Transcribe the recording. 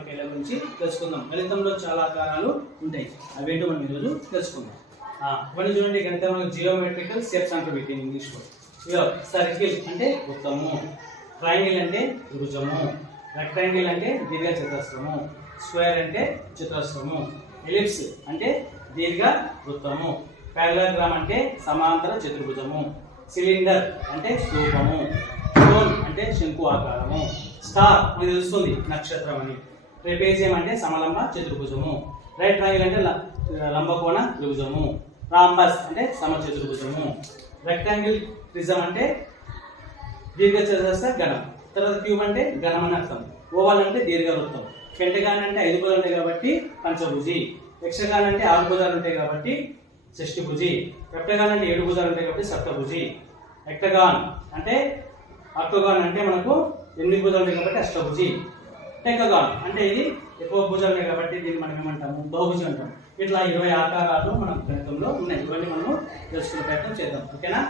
ప్రక్రియల గురించి తెలుసుకుందాం. గణితంలో చాలా ఆకారాలు ఉంటాయి, అవేంటో మనం ఈరోజు తెలుసుకుందాం. ఇవన్నీ చూడండి, గణితంలో జియోమెట్రికల్ షేప్స్ అంటారు వీటిని ఇంగ్లీష్లో. సర్కిల్ అంటే వృత్తము, ట్రయాంగిల్ అంటే త్రిభుజము, రెక్టాంగిల్ అంటే దీర్ఘ చతురస్రము, స్క్వేర్ అంటే చతురస్రము, ఎలిప్స్ అంటే దీర్ఘ వృత్తము, పారాగ్రామ్ అంటే సమాంతర చతుర్భుజము, సిలిండర్ అంటే స్తూపము, కోన్ అంటే శంకు ఆకారము, స్టార్ అని తెలుస్తుంది నక్షత్రం అని, ట్రెపేజియం అంటే సమలంబ చతుర్భుజము, రైట్ ట్రయాంగిల్ అంటే లంబకోణ త్రిభుజము, రాంబస్ అంటే సమచతుర్భుజము, రెక్టాంగిల్ ప్రిజం అంటే దీర్ఘ చతురస్ర గణం, తర్వాత క్యూబ్ అంటే గణం అని అర్థం, ఓవల్ అంటే దీర్ఘవృత్తం, పెంటగాన్ అంటే 5 భుజాలు ఉంటాయి కాబట్టి పంచభుజి, యక్షగాన్ అంటే 6 భుజాలు ఉంటాయి కాబట్టి షష్ఠభుజి, హెప్టగాన్ అంటే 7 భుజాలు ఉంటాయి కాబట్టి సప్తభుజి, హెక్టగాన్ అంటే ఆక్టోగాన్ అంటే మనకు 8 భుజాలు ఉంటాయి కాబట్టి అష్టభుజి, టెకగాన్ అంటే ఇది ఎక్కువ భుజాలు ఉన్నాయి కాబట్టి దీన్ని మనం ఏమంటాము బహుభుజి అంటాం. ఇట్లా 20 ఆకారాలు మన గణితంలో ఉన్నాయి. ఇవన్నీ మనం తెలుసుకునే ప్రయత్నం చేద్దాం. ఓకేనా?